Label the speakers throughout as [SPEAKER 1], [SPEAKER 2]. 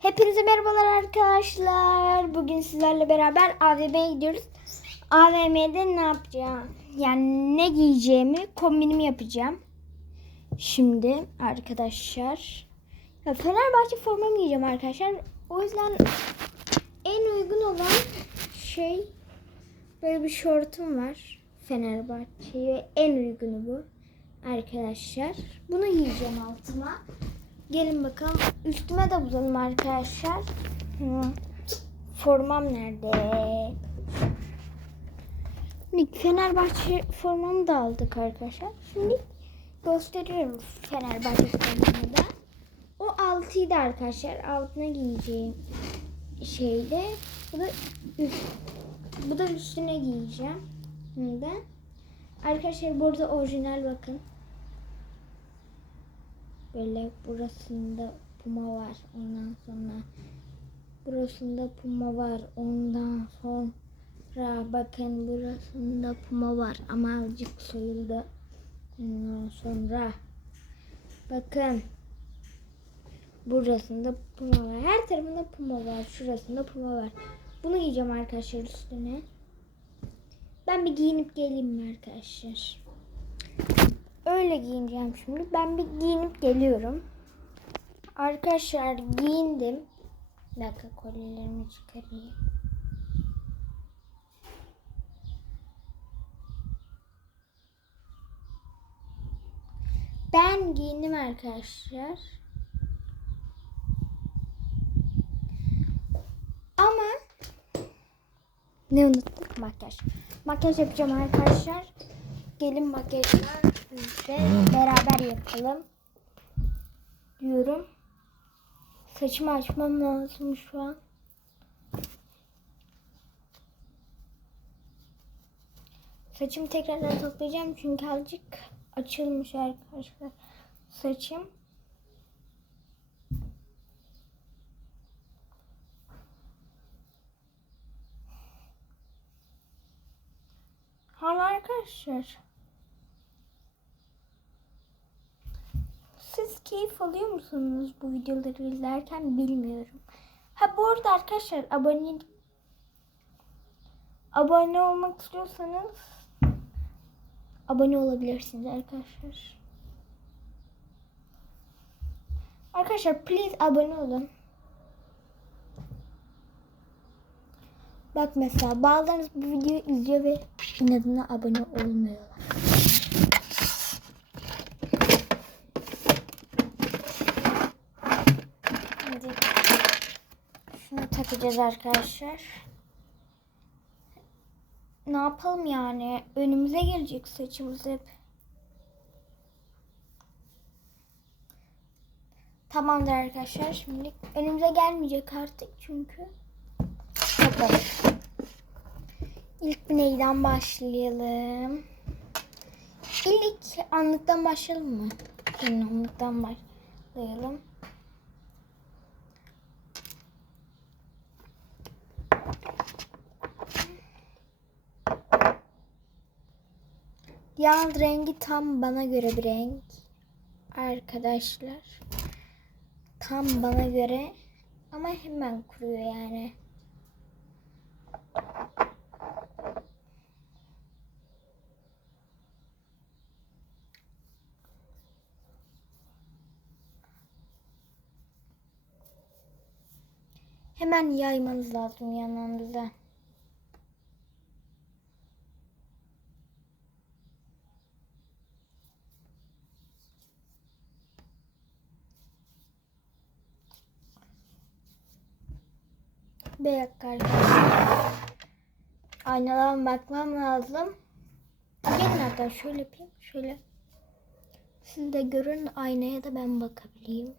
[SPEAKER 1] Hepinize merhabalar arkadaşlar. Bugün sizlerle beraber AVM'ye gidiyoruz. AVM'de ne yapacağım? Yani ne giyeceğimi, kombinimi yapacağım. Şimdi arkadaşlar. Ya Fenerbahçe formamı giyeceğim arkadaşlar. O yüzden en uygun olan şey böyle bir şortum var. Fenerbahçe'ye en uygunu bu. Arkadaşlar. Bunu giyeceğim altıma. Gelin bakalım. Üstüme de bulalım arkadaşlar. Hı. Formam nerede? Şimdi Fenerbahçe formamı da aldık arkadaşlar. Şimdi gösteriyorum Fenerbahçe formamı da. O altıydı arkadaşlar. Altına giyeceğim şeyde. Bu da. Bu da üstüne giyeceğim. Neden? Arkadaşlar burada orijinal bakın. Böyle burasında puma var. Ondan sonra burasında puma var. Ondan sonra bakın burasında puma var. Ama azıcık soyuldu. Ondan sonra bakın burasında puma var. Her tarafında puma var. Şurasında puma var. Bunu giyeceğim arkadaşlar üstüne. Ben bir giyinip geleyim mi arkadaşlar? Öyle giyineceğim şimdi. Ben bir giyinip geliyorum. Arkadaşlar giyindim. Bir dakika kolyelerimi çıkarayım. Ben giyindim arkadaşlar. Ama ne unuttuk? Makyaj. Makyaj yapacağım arkadaşlar. Gelin makyajını de beraber yapalım. Diyorum. Saçımı açmam lazım şu an. Saçımı tekrardan toplayacağım çünkü azıcık açılmış arkadaşlar. Saçım. Hala arkadaşlar. Siz keyif alıyor musunuz bu videoları izlerken bilmiyorum. Ha bu arada arkadaşlar abone abone olmak istiyorsanız abone olabilirsiniz arkadaşlar. Arkadaşlar please abone olun. Bak mesela bazılarınız bu videoyu izliyor ve inadına abone olmuyorlar. Şimdi takacağız arkadaşlar. Ne yapalım yani? Önümüze gelecek saçımız hep. Tamamdır arkadaşlar. Şimdi önümüze gelmeyecek artık çünkü. Bakalım. İlk neyden başlayalım? İlk anlıktan başlayalım mı? Gelin anlıktan başlayalım. Yalnız rengi tam bana göre bir renk. Arkadaşlar. Tam bana göre. Ama hemen kuruyor yani. Hemen yaymanız lazım yanınıza. Bir dakika arkadaşlar. Aynadan bakmam lazım. Gelin hatta şöyle yapayım. Şöyle. Siz de görün aynaya da ben bakabileyim.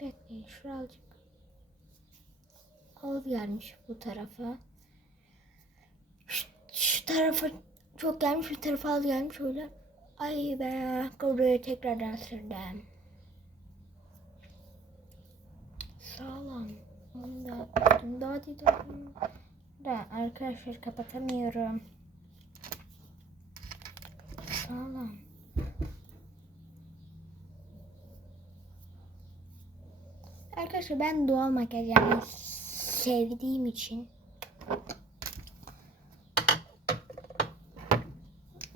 [SPEAKER 1] Bekleyin şuracık. Az gelmiş bu tarafa. Şu, şu tarafa çok gelmiş, şu tarafa az gelmiş öyle. Ay be, buraya tekrardan sürdüm. Sağlam. Daha değil da arkadaşlar kapatamıyorum. Sağlam. Arkadaşlar ben doğal makyaj yapmayı sevdiğim için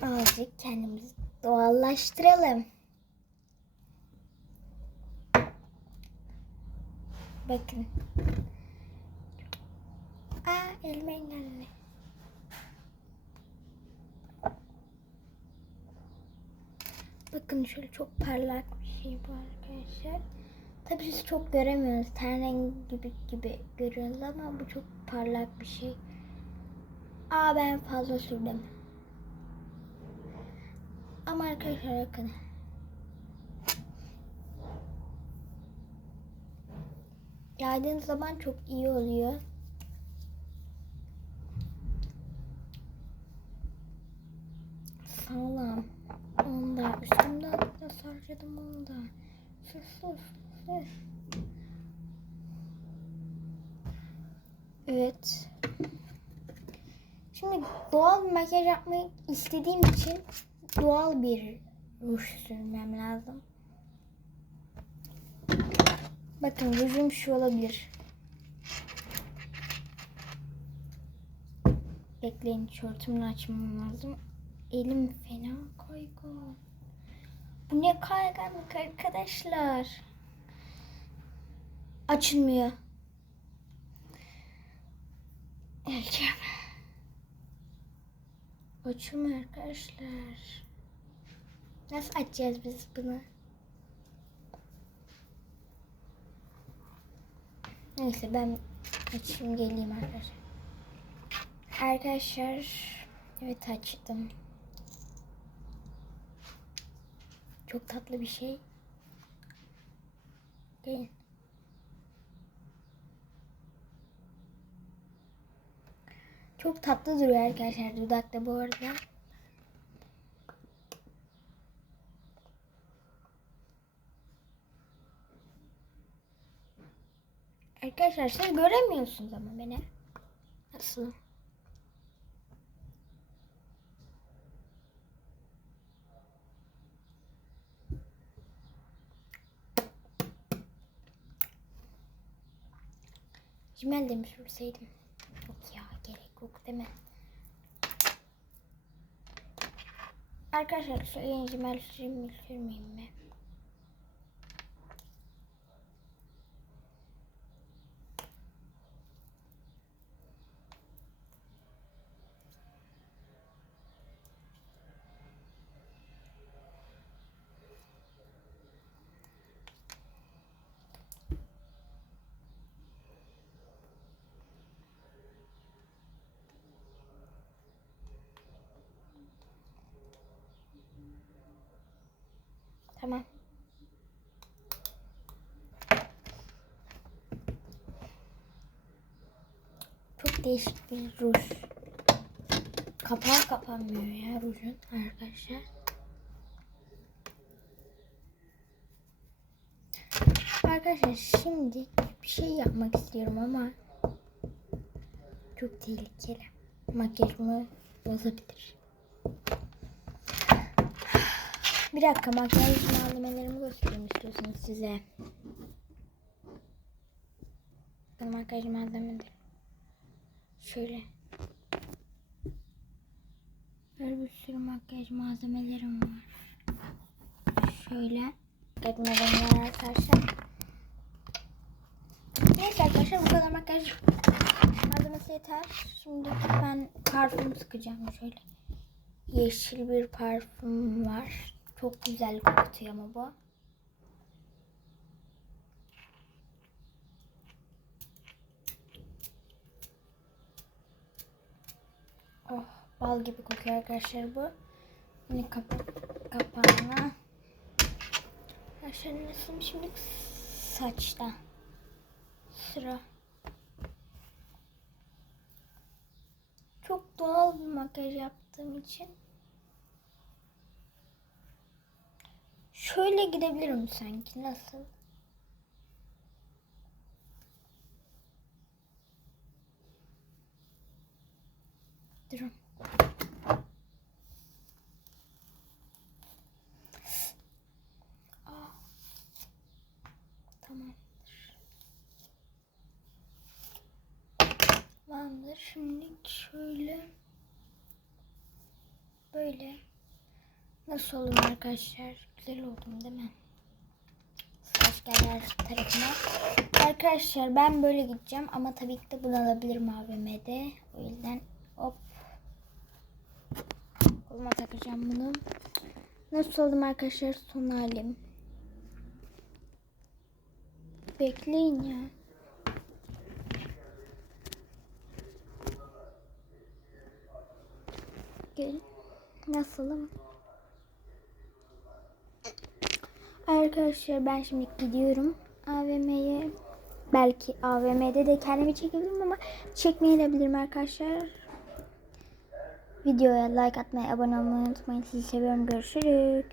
[SPEAKER 1] azıcık kendimizi doğallaştıralım. Bakın. Aa elime engelli. Bakın şöyle çok parlak bir şey bu arkadaşlar. Tabii siz çok göremiyorsunuz. Ten rengi gibi gibi görüyorsunuz ama bu çok parlak bir şey. Aa ben fazla sürdüm. Ama arkadaşlar bakın. Yaydığınız zaman çok iyi oluyor. Sağlam. Onda üstümde da sarcadım onda. Sus sus sus. Evet. Şimdi doğal bir makyaj yapmayı istediğim için doğal bir ruj sürmem lazım. Bakın rujum şu olabilir. Bekleyin şortumu açmam lazım. Elim fena kaygan. Bu ne kayganlık arkadaşlar. Açılmıyor. Öleceğim. Açılmıyor arkadaşlar. Nasıl açacağız biz bunu? Neyse ben açayım geleyim arkadaşlar. Arkadaşlar evet açtım. Çok tatlı bir şey. Gelin. Çok tatlı duruyor arkadaşlar dudakta bu arada. Arkadaşlar siz göremiyorsunuz ama beni. Nasıl? Rimel de mi sürseydim? Yok ya gerek yok değil mi? Arkadaşlar söyleyin mi sürmeyeyim mi? Tamam. Çok değişik bir ruj. Kapağı kapanmıyor ya rujun arkadaşlar. Arkadaşlar şimdi bir şey yapmak istiyorum ama çok tehlikeli. Makyajımı bozabilir. Bir dakika makyaj malzemelerimi göstereyim istiyorsanız size. Bakın makyaj malzemeleri. Şöyle. Böyle bir sürü makyaj malzemelerim var. Şöyle. Etmeden arkadaşlar. Neyse arkadaşlar bu kadar makyaj malzemesi yeter. Şimdi ben parfüm sıkacağım şöyle. Yeşil bir parfüm var. Çok güzel kokuyor ama bu. Oh bal gibi kokuyor arkadaşlar bu. Yine kapat kapağına. Arkadaşlar nasıl şimdi saçta sıra. Çok doğal bir makyaj yaptığım için Şöyle gidebilirim sanki. Nasıl? Durun. Ah. Tamamdır. Tamamdır. Şimdi şöyle böyle nasıl oldum arkadaşlar? Güzel oldum değil mi? Saç geldi tarafına. Arkadaşlar ben böyle gideceğim ama tabii ki de bunu alabilirim AVM'de. O yüzden hop koluma takacağım bunu. Nasıl oldum arkadaşlar son halim. Bekleyin ya. Gel. Nasılım? Arkadaşlar ben şimdi gidiyorum AVM'ye. Belki AVM'de de kendimi çekebilirim ama çekmeyebilirim arkadaşlar. Videoya like atmayı, abone olmayı unutmayın. Sizi seviyorum. Görüşürüz.